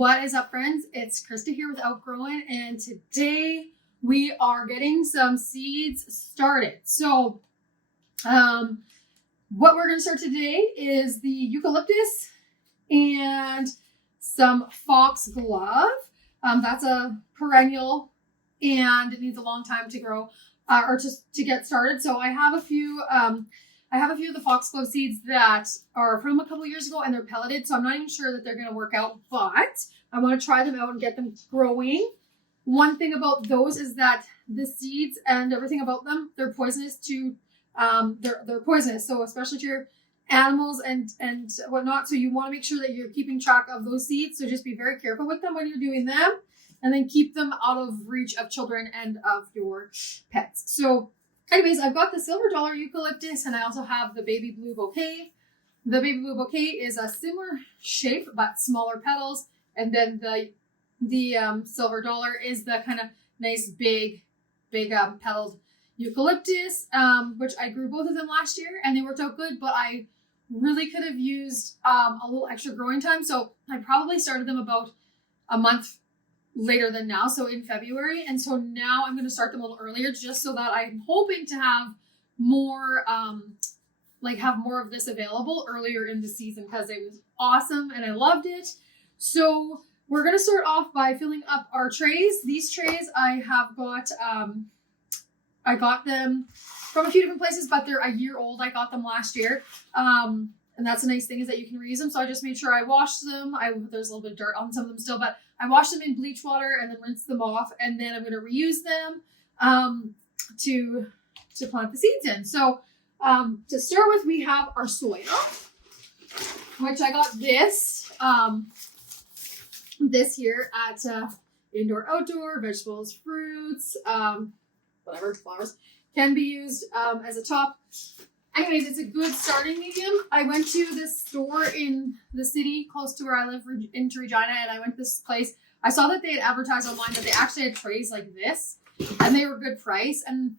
What is up, friends? It's Krista here with Outgrowing, and today we are getting some seeds started. So what we're going to start today is the eucalyptus and some foxglove. That's a perennial and it needs a long time to grow or just to get started. So I have a few of the foxglove seeds that are from a couple years ago and they're pelleted. So I'm not even sure that they're going to work out, but I want to try them out and get them growing. One thing about those is that the seeds and everything about them, they're poisonous to, they're poisonous. So especially to your animals and whatnot. So you want to make sure that you're keeping track of those seeds. So just be very careful with them when you're doing them, and then keep them out of reach of children and of your pets. So anyways, I've got the silver dollar eucalyptus and I also have the baby blue bouquet. The baby blue bouquet is a similar shape but smaller petals. And then the silver dollar is the kind of nice big petaled eucalyptus, which I grew both of them last year and they worked out good, but I really could have used a little extra growing time. So I probably started them about a month later than now, so in February. And so now I'm going to start them a little earlier just so that I'm hoping to have more more of this available earlier in the season, because it was awesome and I loved it. So we're going to start off by filling up our trays. These trays I have got, I got them from a few different places, but they're a year old. I got them last year. And that's a nice thing, is that you can reuse them. So I just made sure I washed them. There's a little bit of dirt on some of them still, but I washed them in bleach water and then rinsed them off. And then I'm going to reuse them to plant the seeds in. So to start with, we have our soil, which I got this year at Indoor Outdoor. Vegetables, fruits, whatever, flowers can be used as a top. Anyways, it's a good starting medium. I went to this store in the city close to where I live in Regina, and I went to this place. I saw that they had advertised online that they actually had trays like this, and they were good price. And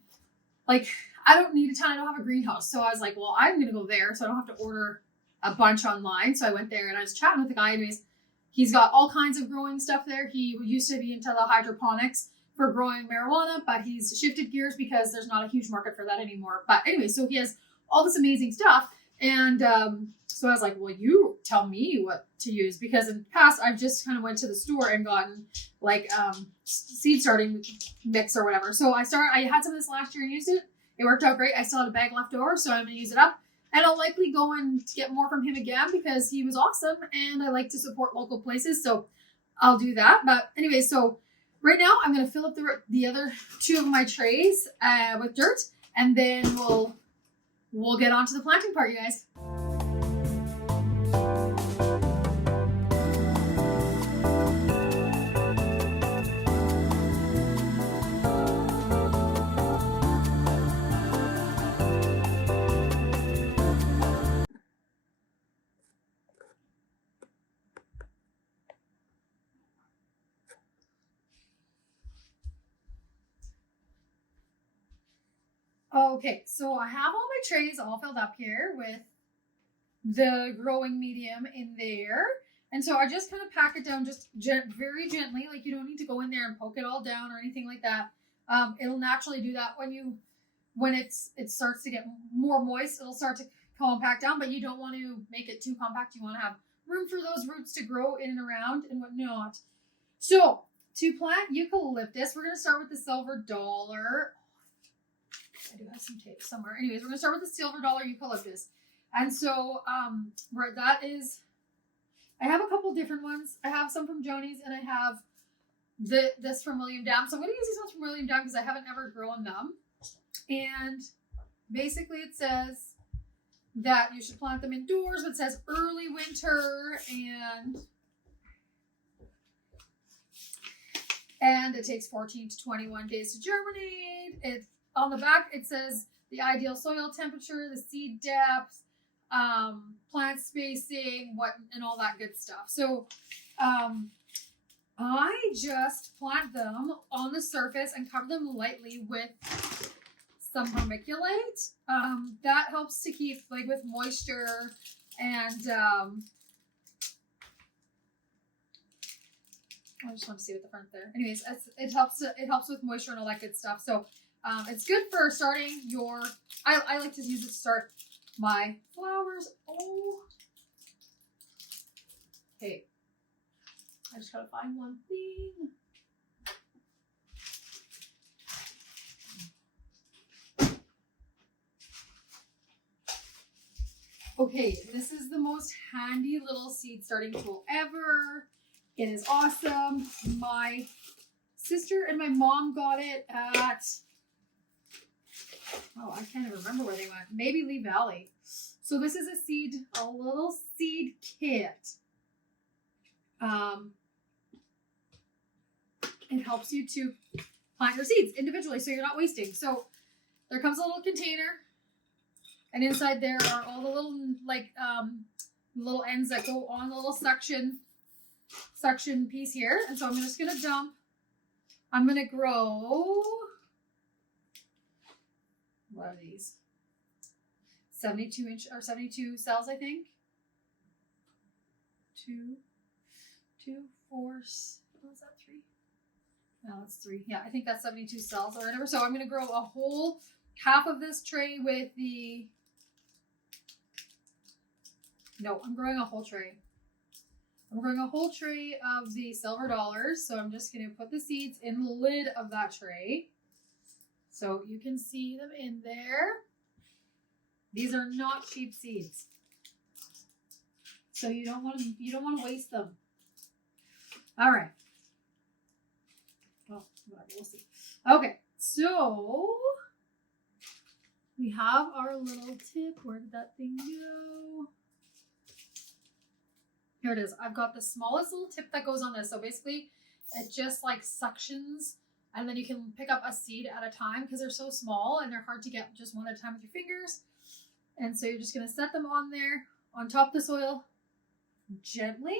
like, I don't need a ton. I don't have a greenhouse. So I was like, well, I'm going to go there so I don't have to order a bunch online. So I went there and I was chatting with the guy. Anyways, he's got all kinds of growing stuff there. He used to be into the hydroponics for growing marijuana, but he's shifted gears because there's not a huge market for that anymore. But anyway, so he has all this amazing stuff. And so I was like, well, you tell me what to use, because in the past I've just kind of went to the store and gotten like seed starting mix or whatever. So I had some of this last year and used it. It worked out great. I still had a bag left over, so I'm going to use it up. And I'll likely go and get more from him again because he was awesome and I like to support local places. So I'll do that. But anyway, so right now I'm going to fill up the other two of my trays with dirt, and then we'll get on to the planting part, you guys. Okay, so I have all my trays all filled up here with the growing medium in there. And so I just kind of pack it down just very gently. Like, you don't need to go in there and poke it all down or anything like that. It'll naturally do that when it starts to get more moist. It'll start to compact down, but you don't want to make it too compact. You want to have room for those roots to grow in and around and whatnot. So to plant eucalyptus, we're going to start with the silver dollar. I do have some tape somewhere. Anyways, we're going to start with the silver dollar eucalyptus. And so where that is, I have a couple different ones. I have some from Joni's and I have this from William Dam. So I'm going to use these ones from William Dam because I haven't ever grown them. And basically it says that you should plant them indoors, but it says early winter, and it takes 14 to 21 days to germinate. On the back, it says the ideal soil temperature, the seed depth, plant spacing, and all that good stuff. So I just plant them on the surface and cover them lightly with some vermiculite. That helps to keep with moisture and I just want to see what the front there. Anyways, it helps with moisture and all that good stuff. So it's good for starting your, I like to use it to start my flowers. Oh, okay. I just gotta find one thing. Okay, this is the most handy little seed starting tool ever. It is awesome. My sister and my mom got it at, oh, I can't even remember where they went. Maybe Lee Valley. So this is a little seed kit. It helps you to plant your seeds individually so you're not wasting. So there comes a little container, and inside there are all the little little ends that go on the little section piece here. And so I'm just gonna I'm gonna grow, what are these? 72 cells, I think. 2, 4, what was that, 3? No, that's 3. Yeah, I think that's 72 cells or whatever. So I'm going to grow a whole half of this tray with the, no, I'm growing a whole tray. I'm growing a whole tray of the silver dollars. So I'm just going to put the seeds in the lid of that tray. So you can see them in there. These are not cheap seeds. So you don't want to waste them. All right. Well, whatever, we'll see. Okay, so we have our little tip. Where did that thing go? Here it is. I've got the smallest little tip that goes on this. So basically, it just like suctions, and then you can pick up a seed at a time because they're so small and they're hard to get just one at a time with your fingers. And so you're just going to set them on there, on top of the soil, gently.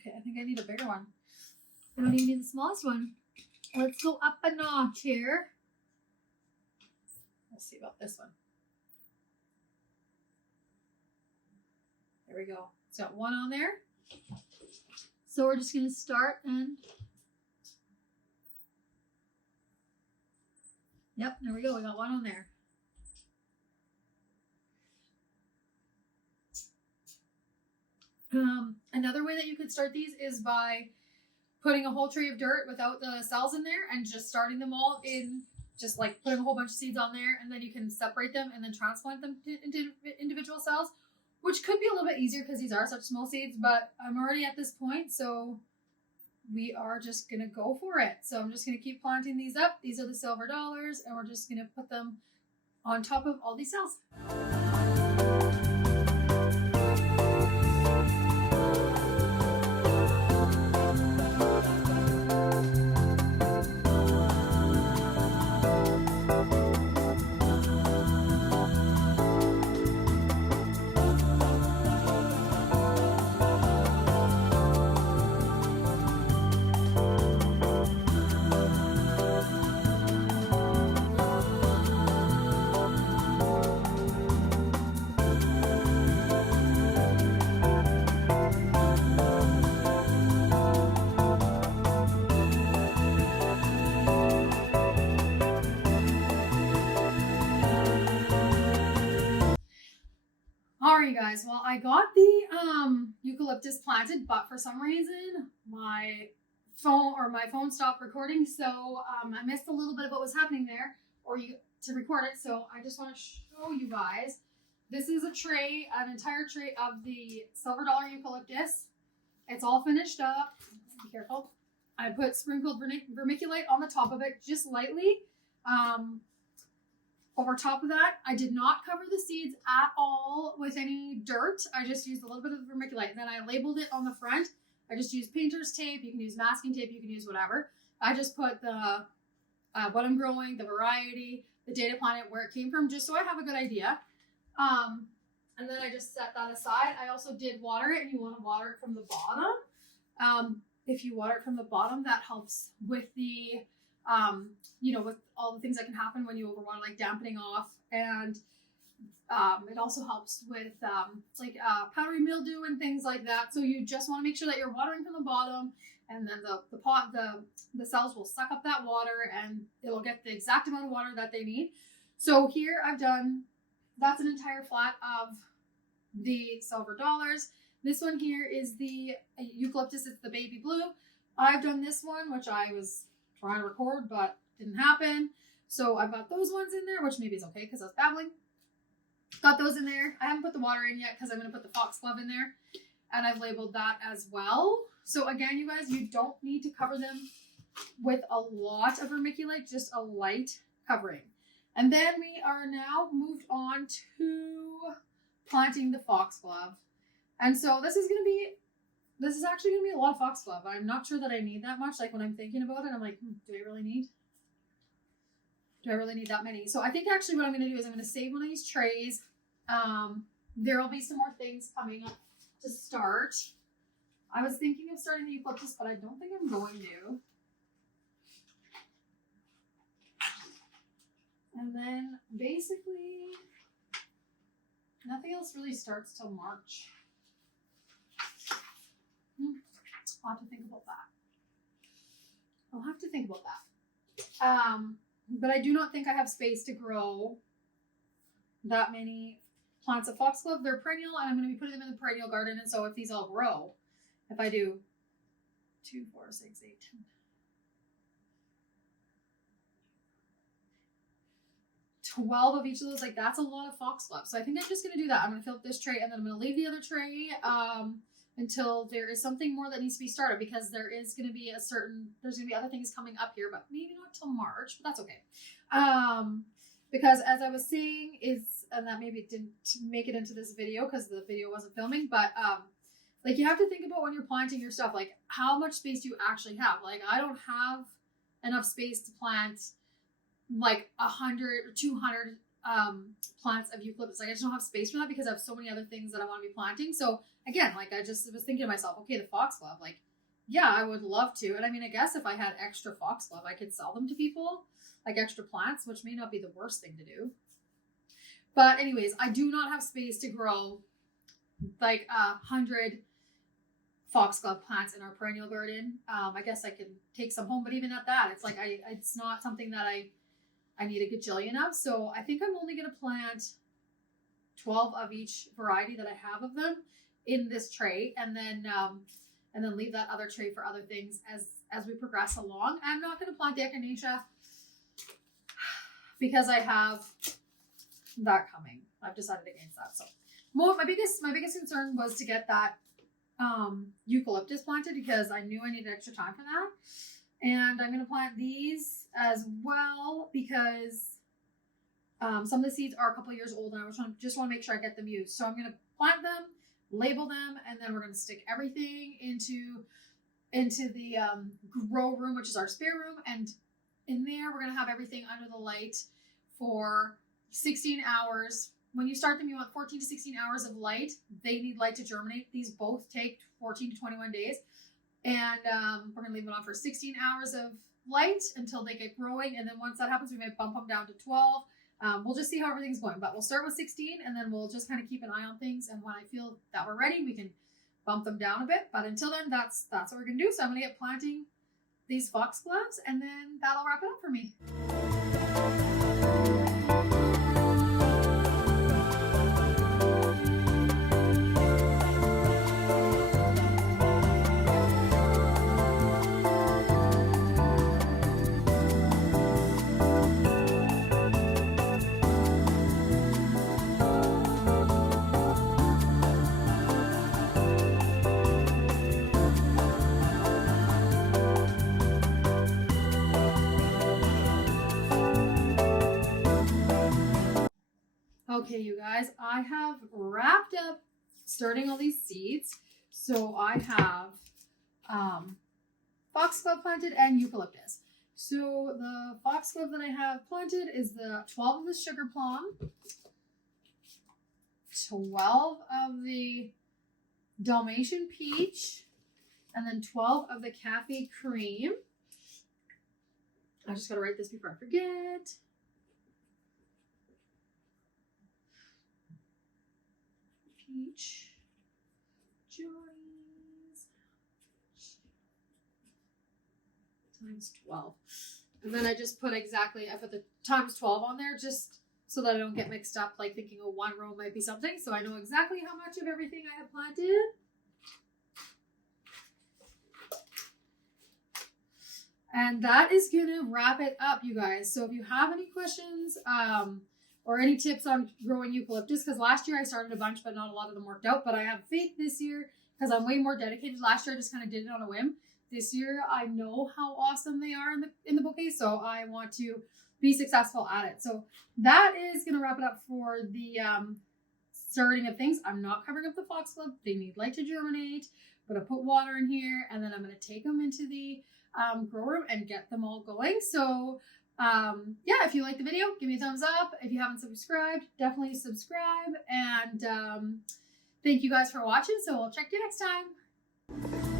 Okay, I think I need a bigger one. I don't even need the smallest one. Let's go up a notch here. Let's see about this one. There we go. It's got one on there. So we're just going to start and, yep, there we go. We got one on there. Another way that you could start these is by putting a whole tray of dirt without the cells in there and just starting them all in, just like putting a whole bunch of seeds on there, and then you can separate them and then transplant them into individual cells, which could be a little bit easier because these are such small seeds, but I'm already at this point, so we are just going to go for it. So I'm just going to keep planting these up. These are the silver dollars, and we're just going to put them on top of all these cells. Alright guys, well I got the eucalyptus planted, but for some reason my phone stopped recording, so I missed a little bit of what was happening there, to record it. So I just want to show you guys. This is a tray, an entire tray of the silver dollar eucalyptus. It's all finished up. Be careful. I put sprinkled vermiculite on the top of it just lightly. Over top of that, I did not cover the seeds at all with any dirt. I just used a little bit of vermiculite, and then I labeled it on the front. I just used painter's tape. You can use masking tape. You can use whatever. I just put the what I'm growing, the variety, the data planet, where it came from, just so I have a good idea. And then I just set that aside. I also did water it, and you want to water it from the bottom. If you water it from the bottom, that helps with the you know, with all the things that can happen when you overwater, like dampening off, and it also helps with powdery mildew and things like that. So you just want to make sure that you're watering from the bottom, and then the cells will suck up that water and it'll get the exact amount of water that they need. So here that's an entire flat of the silver dollars. This one here is the eucalyptus. It's the baby blue. I've done this one, which I was trying to record, but didn't happen. So I've got those ones in there, which maybe is okay because I was babbling. Got those in there. I haven't put the water in yet because I'm going to put the foxglove in there. And I've labeled that as well. So again, you guys, you don't need to cover them with a lot of vermiculite, just a light covering. And then we are now moved on to planting the foxglove. And so this is actually going to be a lot of foxglove. I'm not sure that I need that much. Like when I'm thinking about it, I'm like, do I really need that many? So I think actually what I'm going to do is I'm going to save one of these trays. There will be some more things coming up to start. I was thinking of starting the eucalyptus, but I don't think I'm going to. And then basically nothing else really starts till March. I'll have to think about that. But I do not think I have space to grow that many plants of foxglove. They're perennial, and I'm going to be putting them in the perennial garden. And so if these all grow, if I do 2, 4, 6, 8, 10, 12 of each of those, like that's a lot of foxglove. So I think I'm just going to do that. I'm going to fill up this tray, and then I'm going to leave the other tray until there is something more that needs to be started, because there's going to be other things coming up here, but maybe not till March, but that's okay. Because as I was saying and that maybe didn't make it into this video because the video wasn't filming, but like you have to think about when you're planting your stuff, like how much space do you actually have? Like I don't have enough space to plant like 100 or 200 plants of eucalyptus. Like I just don't have space for that because I have so many other things that I want to be planting. So again, like I just was thinking to myself, okay, the foxglove, like, yeah, I would love to. And I mean, I guess if I had extra foxglove, I could sell them to people, like extra plants, which may not be the worst thing to do. But anyways, I do not have space to grow like 100 foxglove plants in our perennial garden. I guess I could take some home, but even at that, it's like it's not something that I need a gajillion of. So I think I'm only going to plant 12 of each variety that I have of them in this tray, and then leave that other tray for other things as we progress along. I'm not going to plant the echinacea because I have that coming. I've decided against that. So my biggest concern was to get that eucalyptus planted because I knew I needed extra time for that. And I'm going to plant these as well because some of the seeds are a couple years old and I just want to make sure I get them used. So I'm going to plant them, label them, and then we're going to stick everything into the grow room, which is our spare room. And in there, we're going to have everything under the light for 16 hours. When you start them, you want 14 to 16 hours of light. They need light to germinate. These both take 14 to 21 days. And we're going to leave it on for 16 hours of light until they get growing. And then once that happens, we might bump them down to 12. We'll just see how everything's going. But we'll start with 16, and then we'll just kind of keep an eye on things. And when I feel that we're ready, we can bump them down a bit. But until then, that's what we're going to do. So I'm going to get planting these foxgloves, and then that'll wrap it up for me. Okay, you guys, I have wrapped up starting all these seeds. So I have foxglove planted and eucalyptus. So the foxglove that I have planted is the 12 of the sugar plum, 12 of the Dalmatian peach, and then 12 of the cafe cream. I just got to write this before I forget. Peach joys times 12. And then I just put I put the times 12 on there just so that I don't get mixed up, like thinking, oh, one row might be something. So I know exactly how much of everything I have planted. And that is going to wrap it up, you guys. So if you have any questions or any tips on growing eucalyptus, because last year I started a bunch, but not a lot of them worked out. But I have faith this year because I'm way more dedicated. Last year I just kind of did it on a whim. This year I know how awesome they are in the bouquet, so I want to be successful at it. So that is going to wrap it up for the starting of things. I'm not covering up the foxglove. They need light to germinate. I'm going to put water in here, and then I'm going to take them into the grow room and get them all going. So yeah, if you like the video, give me a thumbs up. If you haven't subscribed, definitely subscribe. And thank you guys for watching. So we'll check you next time.